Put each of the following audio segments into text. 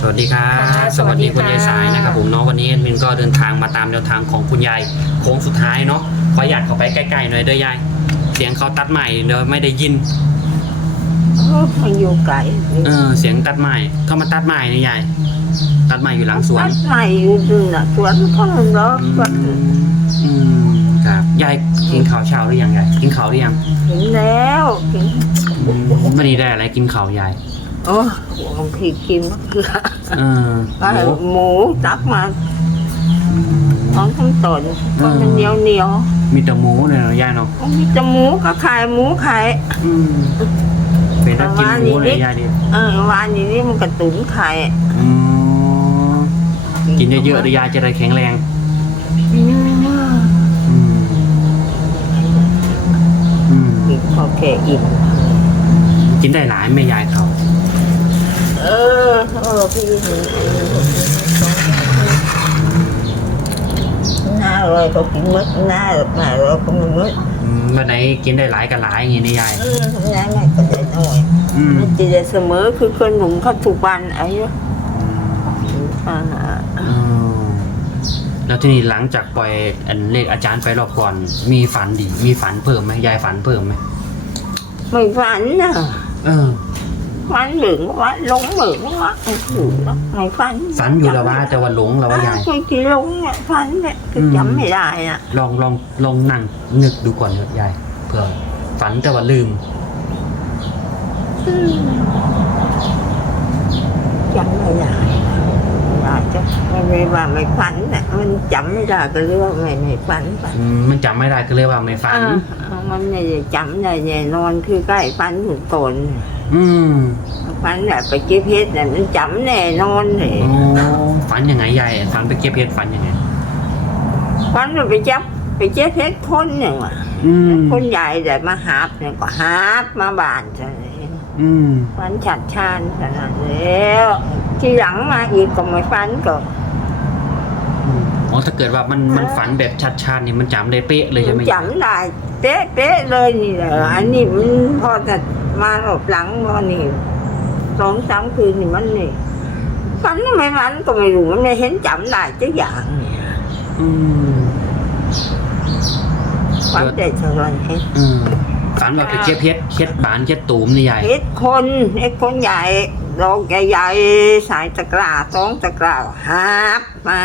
สวัสดีครับค่ะสวัสดีสวัคุณสดียายค่ะสายนะครับผมเนาะวันนี้แอดมินก็เดินทางมาตามแนวทางของคุณยายโค้งสุดท้ายเนาะขออยากเข้าไปใกล้ๆหน่อยเด้อยาย เสียงเขาตัดใหม่เดี๋ยวไม่ได้ยินเออมันอยู่ไกลเออเสียงตัดใหม่เขามาตัดใหม่นี่ยายตัดใหม่อยู่หลังสวนตัดใหม่อยู่ดูน่ะสวนเขาเนาะอืสวนมอืมครับยายกินข้าวเช้าหรือยังยายกินข้าวหรือยังเห็นแล้วกินอืมวันนี้ได้อะไรกินข้าวยาย โอ้บางทีกินมะเขือเออก็หมูหมูตักมาท้องทั้งตนก็มันเหนียวเหนียวมีแต่หมูเนี่ยเนาะยายเนาะๆมีแต่หมูก็ขายหมูขาย อืมเป็นนักกินหมูเลยยายดิเออวานนี้นี่มันกระตุนขายอืมกินเยอะๆเดี๋ยวยายจะได้แข็งแรงอืมอืมอืมกินพอแก่อิ่มกินได้หลายไม่ยายเขา เออเออพี่เห็นหน้าเลยก็กินมดหน้าแบบไหนเราก็ไม่มดอืมวันไหนกินได้หลายก็หลายอย่างงี้นี่ยาย เออทำงานไม่ก็ได้น้อยอืมมันจะได้เสมอคือคนหนุ่มเขาทุกวันไอ้เนาะอ่าอืมแล้วทีนี้หลังจากปล่อยอันเลขอาจารย์ไปรอบก่อน มีฝันดี มีฝันเพิ่มไหมยายฝันเพิ่มไหมไม่ฝันนะเออ ฝันเหลืองว่าหลงเหลืองว่าไอ้ถูกนะไม่ฝันฝันอยู่แล้วว่าแต่ว่าหลงแล้วว่ายายเคยกินหลงเนี่ยฝันเนี่ยคือจำไม่ได้น่ะลองลองลองนั่งนึกดูก่อนเถอะยายเผื่อฝันแต่ว่าลืมอืมจำไม่ได้อาจจะไม่ได้ว่าไม่ฝันน่ะมันจำไม่ได้ก็เรียกว่าไม่ไม่ฝันฝันอืมมันจำไม่ได้ก็เลยว่าไม่ฝันอ่าอ่ามันไม่ได้จำได้แน่นอนคือใกล้ฝันถูกตน อืมฝันแบบไปเก็บเพชรเนี่ยมันจำแน่นอนเลยอ๋อฝันยังไงยายฝันไปเก็บเพชรฝันยังไงฝันว่าไปจับไปเก็บเพชรคนหนึ่งอะอืมคนใหญ่แต่มาหาบเนี่ยก็หาบมาบ้านใช่ไหมอืมฝันฉัดชานขนาดแล้วที่หลังมาอีกก็ไม่ฝันก็อืมอ๋อถ้าเกิดว่ามันมันฝันแบบชัดๆนี่มันจำได้เป๊ะเลยใช่ไหมจำได้เป๊ะเป๊ะเลยนี่แหละอันนี้มันพอจะ มารอบหลังวันนี้สองสามคืนนี่มันนี่ฝันทำไมมันก็ไม่รู้มันไม่เห็นจำได้จักอย่างเนี่ยอืมฝันได้เท่าไหรอืมฝันว่าไปเก็บเพชรเพชรบานเพชรตูมนี่ยายเฮ็ดคนเฮ็ดคนใหญ่ดอกใหญ่ๆสายตะกร้าสองตะกร้าหาบมา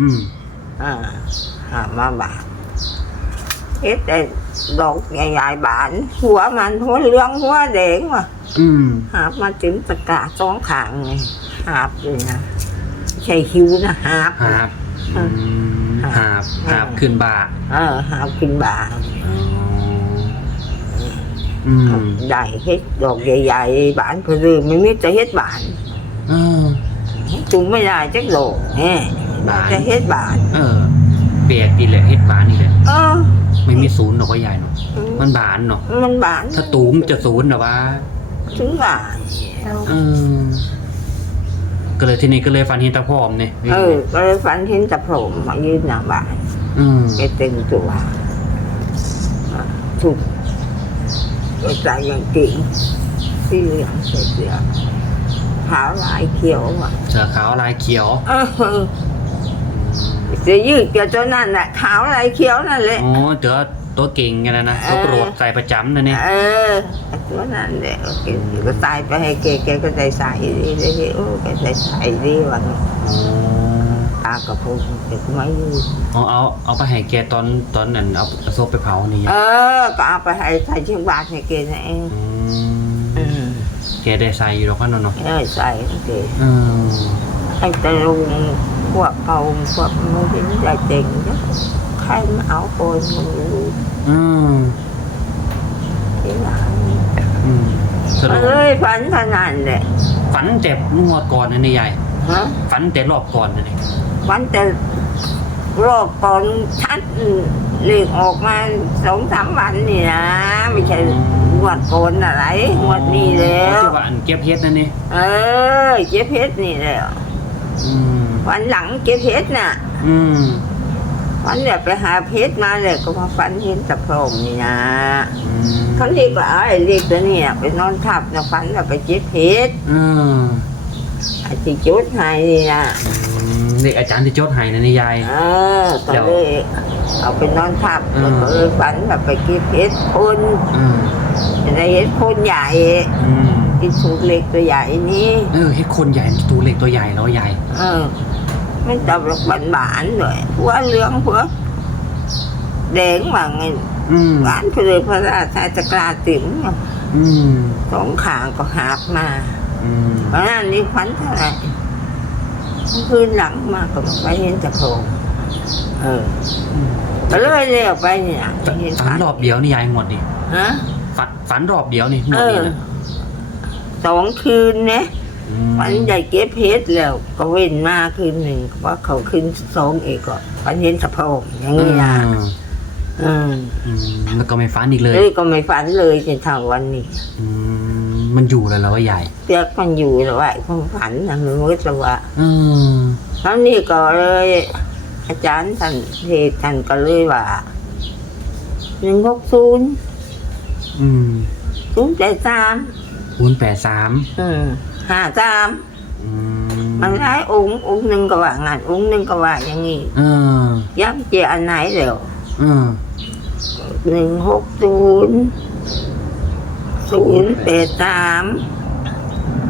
อืมอ่าหาบมาบาท เฮ็ดแต่ดอกใหญ่ๆบาน หัวมันหัวเหลืองหัวแดงว่ะอืมหาบมาถึงตะกร้าสองข้างไงหาบเลยนะไม่ใช่หิวนะหาบ หาบอืมหาบหาบขึ้นบ่าเออหาบขึ้นบาอ๋ออืมได้เฮ็ดดอกใหญ่ๆบานก็ลืมไม่มีแต่เฮ็ดบานเออจุ่มไม่ได้จักโลแหมบานจะเฮ็ดบาน เออ เปียกดีแหละเพชรบานนี่แหละเออ ไม่มีศูนย์หรอกว่ายายเนาะมันบานเนาะมันบานถ้าตูมจะศูนย์หรอวะถึงบาน เออก็เลยทีนี้ก็เลยฟันเห็นตะพร้อมเนี่ยเออ ก็เลยฝันเห็นตะโพรมมายืนหน้าบ้านอืมแกเต็มตัวถูกแกใส่กางเกงสีเหลืองใส่เสื้อขาวลายเขียวอะเสือขาวลายเขียว เออ เสื้อยืดแกตัวนั่นแหละขาวลายเขียวนั่นแหละ อ๋อเดี๋ยวตัวเก่งกันนะนะตัวโปรดใส่ประจำนะเนี่ยเออตัวนั้นแหละแกก็ตายไปให้แกแกก็ได้ใส่ดีเลยโอ้แกได้ใส่ดีว่ะอ๋อตากระพุ้งแกก็ไม่ยืดเอาเอาเอาไปให้แกตอนตอนนั้นเอาเอาศพไปเผานี่เออ ก็เอาไปให้ใส่เชียงบาทให้แกนะเองอือืมมแกได้ใส่อยู่แล้วก็เนาะเนาะเออใส่ให้แกอืมให้ตะลุงพ วกเก่าพวกมือเห็นใจเจ๋งนะใครมาเอาโอนมันรู้อืมที่หลังอืมสรุปเอ้ยฝันขนาดแหละฝันแต่งวดก่อนนะนี่ยายฮะฝันแต่รอบก่อนนะนี่ฝันแต่รอบก่อนชัดเรียกออกมาสองสามวันนี่นะไม่ใช่งวดก่อนอะไรงวดนี้แล้วที่ว่าอันเก็บเพชรนั่นนี่เออเจ๊เพชรนี่แหละอืม วันหลังเจ๊เพชรน่ะอืมฝันเนี่ยไปหาเพชรมาเลยก็มาฝันเห็นตะโพรงนี่นะอืมเขาเรียกว่าไอ้เรียกตัวเนี่ยไปนอนทับนะฝันว่าไปเจ็บเพชรอืมอาทิจุดให้นี่นะอืมเด็กอาจารย์ที่โจทย์ให้นะนี่ยาย เออก็เลยเอาไปนอนทับอืมแล้วก็เลยฝันแบบไปกินเพชรคนอืมจะได้เห็นคนใหญ่อืมกินสูตรเล็กตัวใหญ่นี้เออเฮ็ดคนใหญ่ตัวเล็กตัวใหญ่แล้วยาย เออ มันจะแบบหวานๆเลยหัวเหลืองหัวแดงว่าไงอืมหวานไปเลยพระราชาจะกลาติ๋มอืมสองขางก็หักมาอืมเพราะนั้นนี่ฝันเท่าไหร่คืนหลังมาก็บอกไปเห็นตะโพงเออก็เลยเลี้ยวไปเนี่ยเห็นฝันรอบเดียวนี่ยายหมดดิฮะฝันฝันรอบเดียวนี่หมเอดอนี่นะสองคืนเนี่ยม ฝันใหญ่เก็บเพชรแล้ว ก็เว้นมาคืนหนึ่งเพราะเขาคืนสองเอกก็ฝันเห็นตะโพงอย่างนี้นะอืมอืมอืมแล้วก็ไม่ฝันอีกเลยเลยก็ไม่ฝันเลยจนเท่าวันนี้อืมมันอยู่แล้วเหรอวะยายเปียกมันอยู่แล้วไอ้ความฝันนะมันมืดแล้วว่า อืมแล้วนี่ก็เลย อาจารย์ท่านเทศท่านก็เลยว่าหนึ่งหกศูนย์อืมศูนย์แปดสามคูณแปดสามอืม ห้าสามอืมมันหลายองค์องค์หนึ่งก็ว่างานองค์หนึ่งก็ว่าอย่างนี้เออย้ำเจอันไหนเดี๋ยวเออหนึ่งหกศูนย์ศูนย์แปดสาม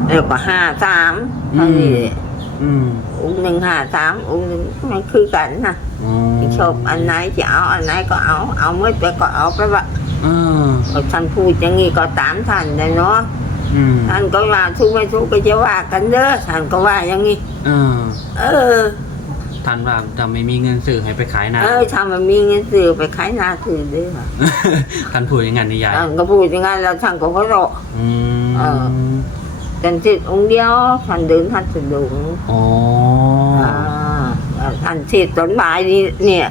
แล้วก็ห้าสามเท่านี้แหละอืมองค์หนึ่งห้าสามองค์หนึ่งมันคือกันนะอ๋อชอบอันไหนจะเอาอันไหนก็เอาเอาเมื่อไปก็เอาไปว่าเออก็ท่านพูดอย่างนี้ก็ตามท่านเลยเนาะ อืมท่านก็ว่าทุกไม่ทุกก็จะว่ากันเด้อท่านก็ว่าอย่างนี้ เออเออ ท่านว่าจะไม่มีเงินซื้อให้ไปขายนา เออถ้ามันมีเงินซื้อไปขายนาถือเด้อท่านพูดอย่างนั้นนี่ยายท่านก็พูดอย่างนั้นแล้วท่านก็เขาบอกอืมเออท่านสิทธิ์องค์เดียวท่านเดินท่านสะดุงอ๋ออ่าแล้วท่านสิทธิ์ตอนบ่ายนี่เนี่ย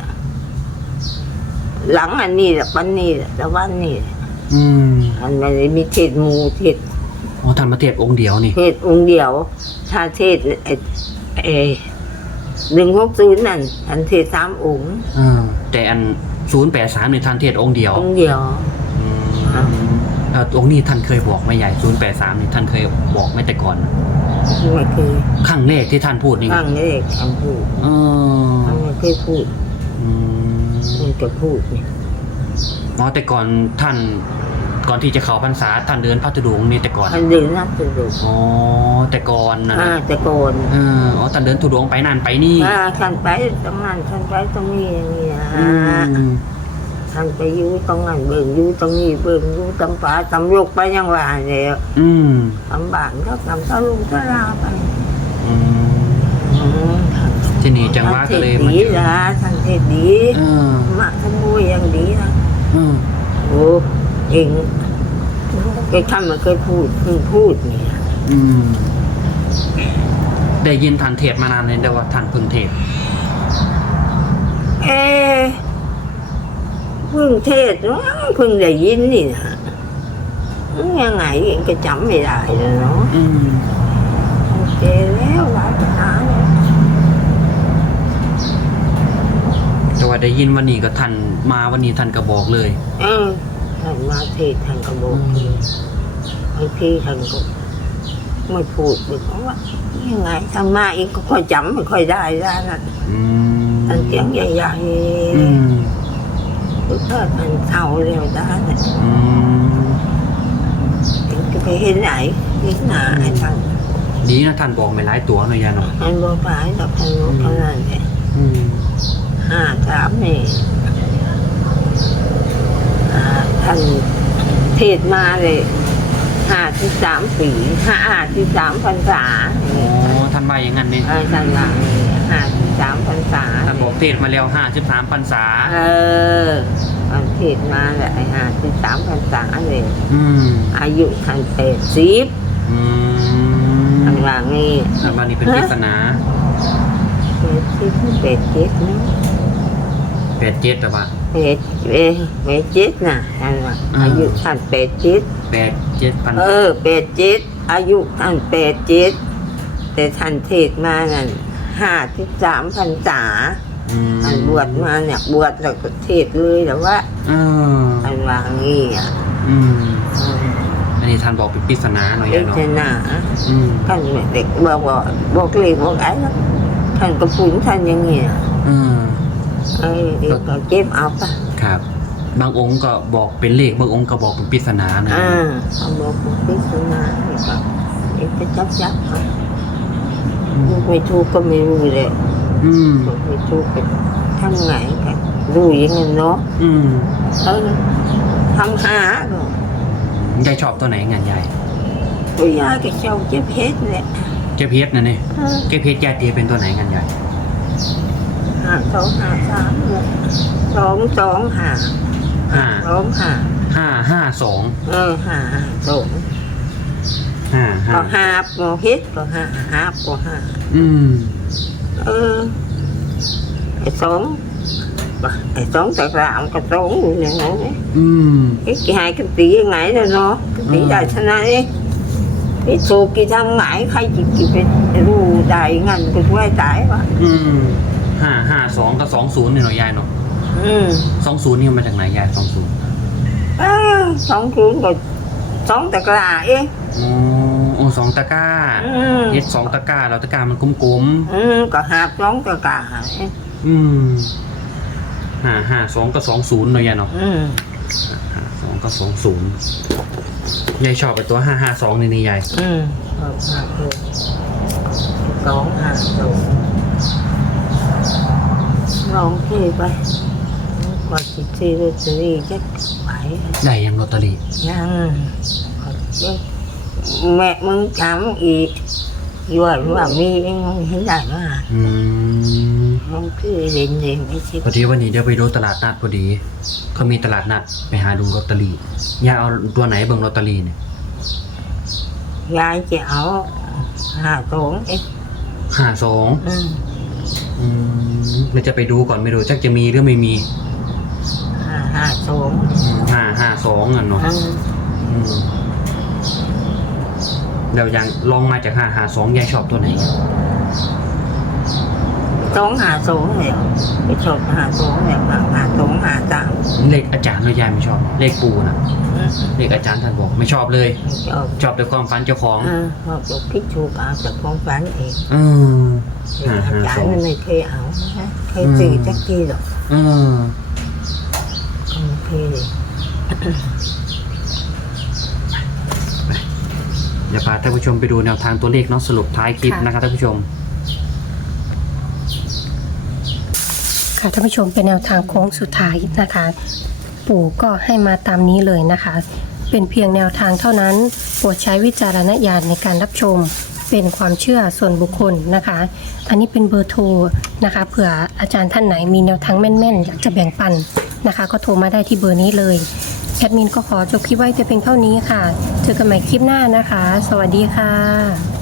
หลังอันนี้แหละวันนี้แหละแต่วันนี้แหละอืมท่านไม่ได้มีเทศหมูเทศ อ๋อท่านมาเทศองค์เดียวนี่ เทศองค์เดียวถ้าเทศไอ้ไอ้หนึ่งหกศูนย์นั่นท่านเทศสามองค์เออ แต่อันศูนย์แปดสามนี่ท่านเทศองค์เดียวองค์เดียว อืมเออองค์นี้ท่านเคยบอกไหมใหญ่ศูนย์แปดสามนี่ท่านเคยบอกไหมแต่ก่อน ไม่เคยครั้งแรกที่ท่านพูดนี่ตั้งเลขคำพูดเออท่านไม่เคยพูดอืมมันจะพูดเนี่ย อ๋อแต่ก่อนท่าน ก่อนที่จะเข้าพรรษาท่านเดินพระธุดงค์นี่แต่ก่อน ท่านเดินนับสะดุกอ๋อ แต่ก่อนนะอ่าแต่โกนเอออ๋อท่านเดินธุดงค์ไปนั่นไปนี่อ่าท่านไปตรงนั้นท่านไปตรงนี้อย่างนี้นะอืมท่านไปอยู่ตรงนั้นเบิ่งอยู่ตรงนี้เบิ่งอยู่ตำป่าตำลูกไปยังว่าเนี่ยอืมตำบ้านก็ตำตะลุงตะลาไปอืมอืมท่านที่นี่จังหวะก็เลยท่านมาเทศดีนะท่านเทศดีเออ มากขโมยอย่างดีนะเออโอ้ เองแกท่านมันเคยพูดเพิ่งพูดเนี่ย อืม ได้ยินท่านเทศมานานเลยแต่ว่าท่านเพิ่งเทศเอ๊ะเพิ่งเทศว่าเพิ่งได้ยินนี่นะยังไงเองก็จำไม่ได้แล้วเนาะอืม โอเคแล้วหลายปัญหาแล้วแต่ว่าได้ยินวันนี้ก็ท่านมาวันนี้ท่านก็บอกเลย เออ ท่านมาเทศท่านก็บอกบางทีท่านก็ไม่พูดบอกว่ายังไงทำมาเองก็ค่อยจำไม่ค่อยได้แล้วนะอืมท่านเสียงใหญ่อืมๆคือเธอท่านเท่าเร็วได้นะอืมจะไปเห็นไหนเห็นหน้าไอ้ท่านดีนะท่านบอกไม่ร้ายตัวหน่อยยาเนาะมันบอกไปกับท่านรู้เท่านั้นแหละอืมห้าสามนี่ อ่าท่านเทศมาเลยห้าที่สามปีห้าที่สามพรรษาอ๋อท่านว่าอย่างนั้นเนี่ยเออท่านว่าห้าที่สามพรรษาท่านบอกเทศมาแล้วห้าสิบสามพรรษา เออท่านเทศมาเลยห้าที่สามพรรษาเลยอืมอายุท่านแปดสิบอืมท่านว่างี้แล้ววันนี้เป็นปริศนาแปดสิบแปดเจ็ดนะแปดเจ็ดแต่ว่า แปดเอ้ยแปดเจ็ดนะท่านว่าอืม อายุท่านแปดเจ็ดแปดเจ็ดพันเออแปดเจ็ดอายุท่านแปดเจ็ดแต่ท่านเทศมานั่นห้าสิบสามพรรษามท่านบวชมาเนี่ยบวชแล้วก็เทศเลยแต่ว่าเออท่านว่างี้อะอืมเออได้นนี้ท่านบอกเป็นปริศนาหน่อยเด็กเนาะชนะอืมท่านเด็กบอกว่าบอกเลยบอกไอ้แล้วท่านก็พูดท่านอย่างนี้นะอืม เออเด็กก็เจ็บเอาปะครับ บางองค์ก็บอกเป็นเลขบางองค์ก็บอกเป็นปริศนานะอ่าเขาบอกว่าพิจารณาให้กับเด็กก็จับจับเอาอืมไม่ถูกก็ไม่รู้เลยอืมไม่ถูกก็ทำไงกันรู้อย่างนั้นเนาะอืมเออทำหาก็ยายชอบตัวไหนงานยายตัวยายก็เจ้าเจ็บเพชรแหละเจ๊เพชรนะเนี่ยเออ เจ๊เพชรยายตีเป็นตัวไหนงานยาย หาสองหาสามเลยสองสองหาห้าสองหาห้าห้าสองเออหาสองห้าห้าก็หาบก็เฮ็ดก็หาหาบก็หาอืมเออไอ้สองไอ้สองแต่รามก็สองอยู่อย่างนั้นเนี่ยอืมไอ้กี่หายกันตียังไงเลยเนาะตีได้ชนะเองนี่ถูกกี่ทางไหนใครจิตกี่เป็นรู้ได้งั้นก็ช่วยตายวะอืม ห้าห้าสองกับสองศูนย์นี่เนาะยายเนาะอืมสองศูนย์นี่มาจากไหนยายสองศูนย์เออสองคืนก็สองตะกร้าเองอ๋อโอ้สองตะกร้าอืมเย็ดสองตะกร้าแล้วตะกร้ามันกลมอืมก็หาบสองตะกร้าเองๆอืมห้าห้าสองกับสองศูนย์เนาะยายเนาะอืมห้าสองกับสองศูนย์ยายชอบไปตัวห้าห้าสองนี่นี่ยายอืมก็หาบเลยสองหาสอง ลองที่ไปกว่าสิทีลอตเตอรี่จะไหวได้ยังลอตเตอรี่ยังก็จะแม่มึงถามอีกอยู่ว่าว่ามีเองเห็นได้มาอืมลองที่เรียนเรียนไม่ใช่พอดีวันนี้เดี๋ยวไปดูตลาดนัดพอดี เขามีตลาดนัดไปหาดูลอตเตอรี่ยายเอาตัวไหนเบิ่งลอตเตอรี่เนี่ยยายจะเอาหาสองเองห้าสองอืม อืมเราจะไปดูก่อนไม่ดูจักจะมีหรือไม่มีห้าห้าสองห้าห้าสองอะเนาะอืมอืมเดี๋ยวยังลองมาจากห้าห้าสองยายชอบตัวไหนสองหาสองเนี่ยไปชอบหาสองเนี่ยหาหาสองหาสามเลขอาจารย์เรายายไม่ชอบ เลขปูนะอืม เลขอาจารย์ท่านบอกไม่ชอบเลยไม่ชอบชอบแต่ความฝันเจ้าของอ่าชอบยกพิจูกเอาจากความฝันเองเอออาห้าห้าจารสอย์งมันไม่เคยเอานะฮะเคยซื้อจักทีหรอกเออก็ไม่เคยเลยเดี๋ยวพาท่านผู้ชมไปดูแนวทางตัวเลขเนาะสรุปท้ายคลิปนะครับท่านผู้ชม ค่ะท่านผู้ชมเป็นแนวทางโค้งสุดท้ายนะคะ ปู่ก็ให้มาตามนี้เลยนะคะ เป็นเพียงแนวทางเท่านั้น โปรดใช้วิจารณญาณในการรับชม เป็นความเชื่อส่วนบุคคลนะคะ อันนี้เป็นเบอร์โทรนะคะเผื่ออาจารย์ท่านไหนมีแนวทางแม่นๆ อยากจะแบ่งปันนะคะ ก็โทรมาได้ที่เบอร์นี้เลยแอดมินก็ขอจบคลิปไว้แต่เพียงเท่านี้ค่ะ เจอกันใหม่คลิปหน้านะคะ สวัสดีค่ะ